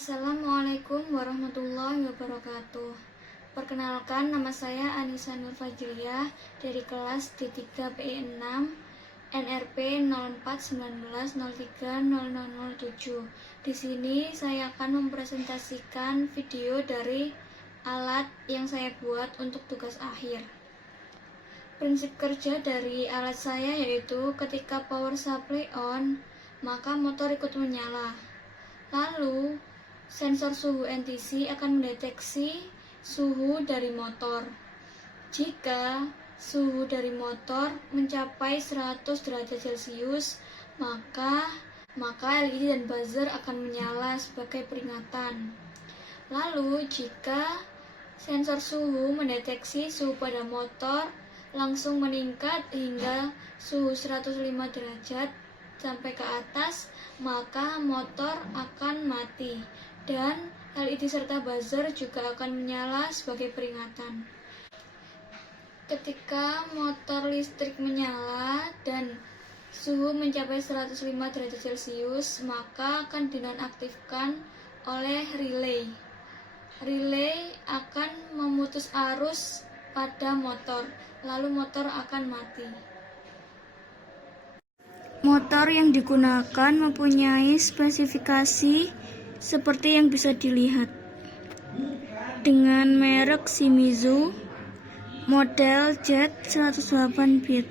Assalamualaikum warahmatullahi wabarakatuh. Perkenalkan, nama saya Anissa Nur Fajriyah dari kelas D3 PI6 NRP 0419030007. Di sini saya akan mempresentasikan video dari alat yang saya buat untuk tugas akhir. Prinsip kerja dari alat saya yaitu ketika power supply on, maka motor ikut menyala. Lalu, sensor suhu NTC akan mendeteksi suhu dari motor. Jika suhu dari motor mencapai 100 derajat Celcius, maka LED dan buzzer akan menyala sebagai peringatan. Lalu, jika sensor suhu mendeteksi suhu pada motor langsung meningkat hingga suhu 105 derajat sampai ke atas, maka motor akan mati dan LED serta buzzer juga akan menyala sebagai peringatan. Ketika motor listrik menyala dan suhu mencapai 105 derajat Celcius, maka akan dinonaktifkan oleh relay. Relay akan memutus arus pada motor, lalu motor akan mati. Motor yang digunakan mempunyai spesifikasi seperti yang bisa dilihat. Dengan merek Shimizu, model Z108 bit.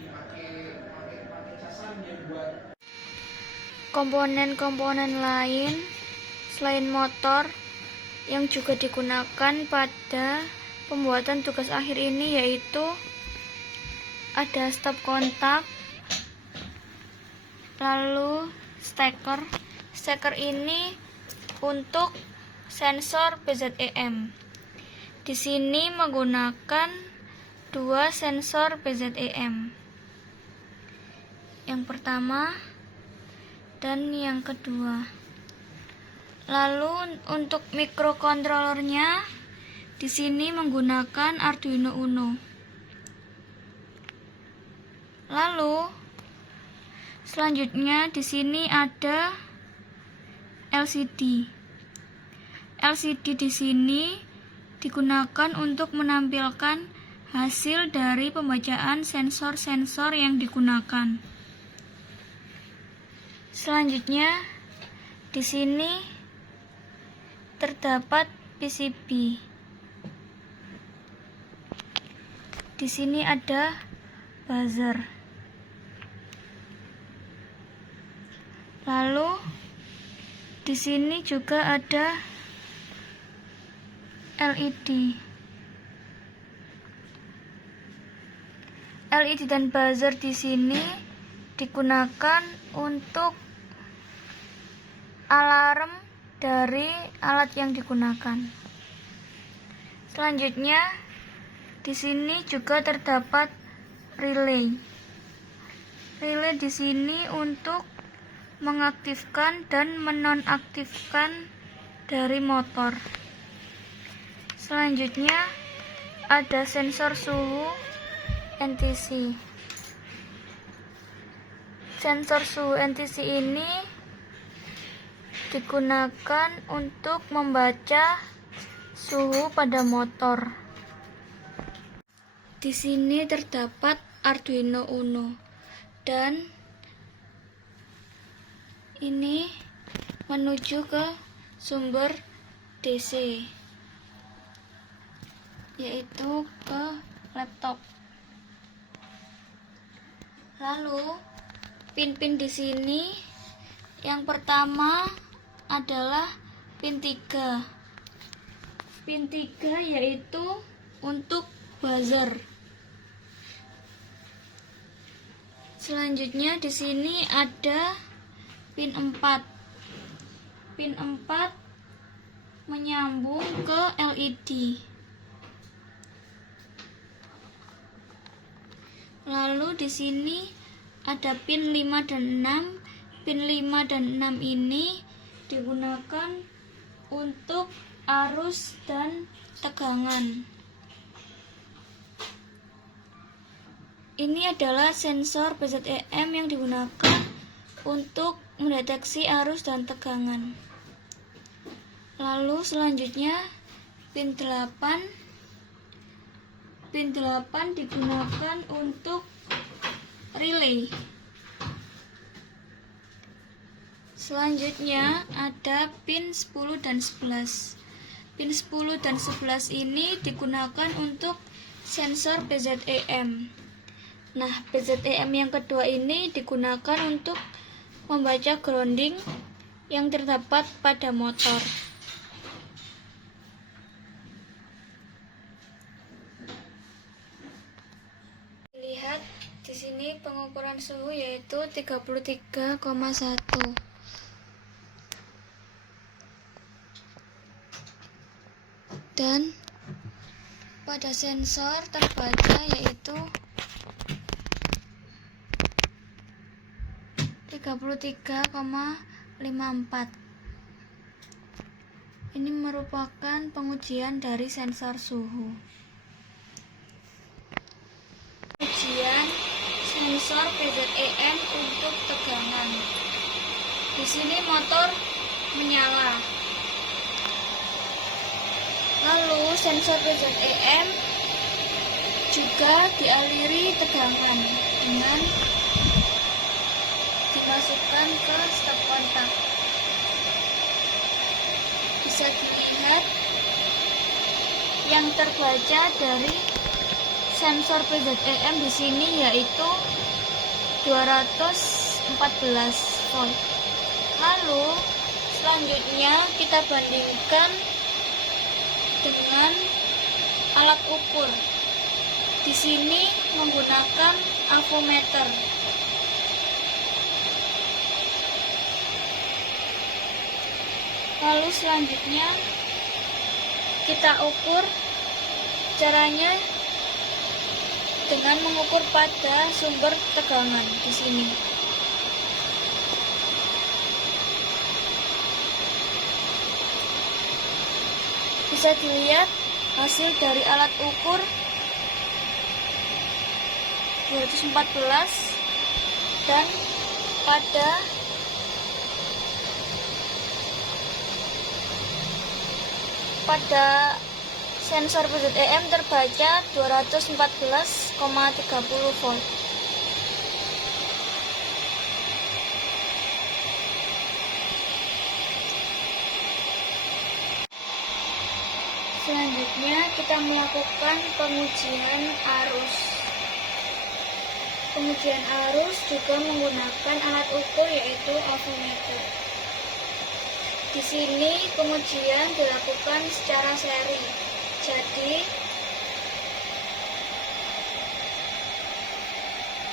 Komponen-komponen lain selain motor yang juga digunakan pada pembuatan tugas akhir ini yaitu ada stop kontak, lalu steker. Steker ini untuk sensor BZEM. Di sini menggunakan dua sensor BZEM. Yang pertama dan yang kedua. Lalu untuk mikrokontrolernya di sini menggunakan Arduino Uno. Lalu selanjutnya di sini ada LCD. LCD di sini digunakan untuk menampilkan hasil dari pembacaan sensor-sensor yang digunakan. Selanjutnya di sini terdapat PCB. Di sini ada buzzer. Lalu di sini juga ada LED. LED dan buzzer di sini digunakan untuk alarm dari alat yang digunakan. Selanjutnya di sini juga terdapat relay. Relay di sini untuk mengaktifkan dan menonaktifkan dari motor. Selanjutnya ada sensor suhu NTC. Sensor suhu NTC ini digunakan untuk membaca suhu pada motor. Di sini terdapat Arduino Uno dan ini menuju ke sumber DC, yaitu ke laptop. Lalu pin-pin di sini yang pertama adalah pin 3. Pin 3 yaitu untuk buzzer. Selanjutnya di sini ada pin 4. Pin 4 menyambung ke LED. Lalu di sini ada pin 5 dan 6. Pin 5 dan 6 ini digunakan untuk arus dan tegangan. Ini adalah sensor BZEM yang digunakan untuk mendeteksi arus dan tegangan. Lalu selanjutnya pin 8 digunakan untuk relay. Selanjutnya ada pin 10 dan 11. Pin 10 dan 11 ini digunakan untuk sensor PZEM. Nah, PZEM yang kedua ini digunakan untuk membaca grounding yang terdapat pada motor. Lihat di sini pengukuran suhu yaitu 33,1. Dan pada sensor terbaca yaitu 33,54. Ini merupakan pengujian dari sensor suhu. Ujian sensor PZEM untuk tegangan. Di sini motor menyala. Lalu sensor PZEM juga dialiri tegangan dengan dimasukkan ke stop kontak. Bisa dilihat yang terbaca dari sensor PZEM di sini yaitu 214 volt. Lalu selanjutnya kita bandingkan dengan alat ukur. Di sini menggunakan avometer. Lalu selanjutnya kita ukur. Caranya dengan mengukur pada sumber tegangan di sini. Bisa dilihat hasil dari alat ukur 214 dan pada sensor PZEM terbaca 214,30 volt. Selanjutnya kita melakukan pengujian arus. Pengujian arus juga menggunakan alat ukur yaitu avometer. Di sini pengujian dilakukan secara seri. Jadi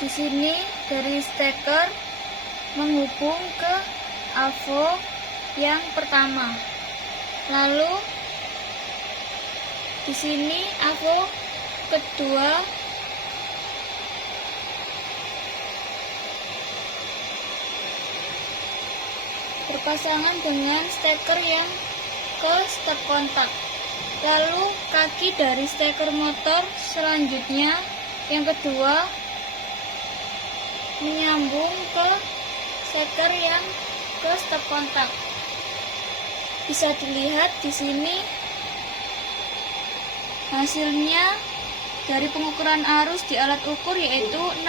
di sini dari steker menghubung ke avo yang pertama. Lalu di sini avo kedua berpasangan dengan steker yang ke stop kontak. Lalu kaki dari steker motor selanjutnya yang kedua menyambung ke steker yang ke stop kontak. Bisa dilihat di sini hasilnya dari pengukuran arus di alat ukur yaitu 0,52.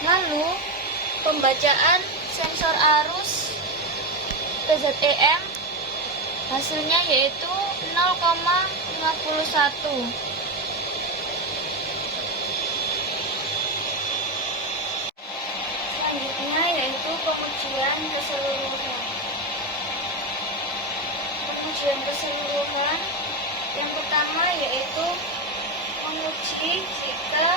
Lalu pembacaan sensor arus PZEM hasilnya yaitu 0,51. Selanjutnya yaitu pengujian keseluruhan. Pengujian keseluruhan yang pertama yaitu menguji jika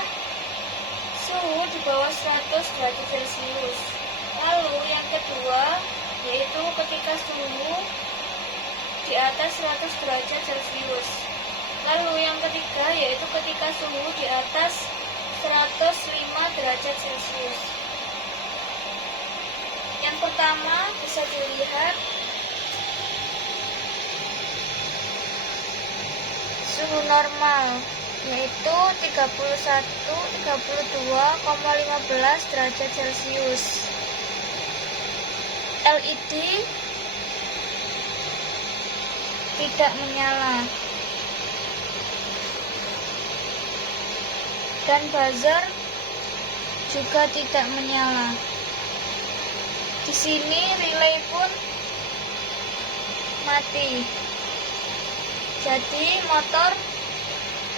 suhu di bawah 100 derajat Celcius. Lalu yang kedua yaitu ketika suhu di atas 100 derajat Celcius. Lalu yang ketiga yaitu ketika suhu di atas 105 derajat Celcius. Yang pertama bisa dilihat suhu normal yaitu 32,15 derajat Celcius. LED tidak menyala. Dan buzzer juga tidak menyala. Di sini relay pun mati. Jadi motor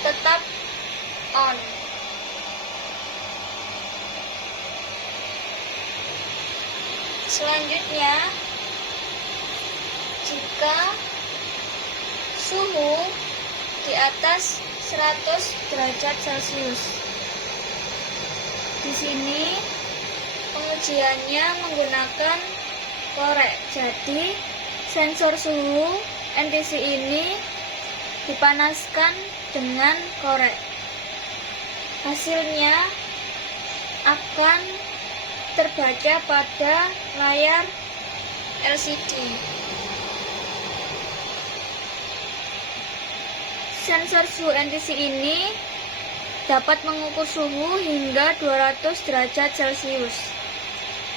tetap on. Selanjutnya, jika suhu di atas 100 derajat Celcius. Di sini pengujiannya menggunakan korek. Jadi sensor suhu NTC ini dipanaskan dengan korek. Hasilnya akan terbaca pada layar LCD. Sensor suhu NTC ini dapat mengukur suhu hingga 200 derajat Celcius.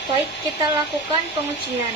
Baik, kita lakukan pengujian.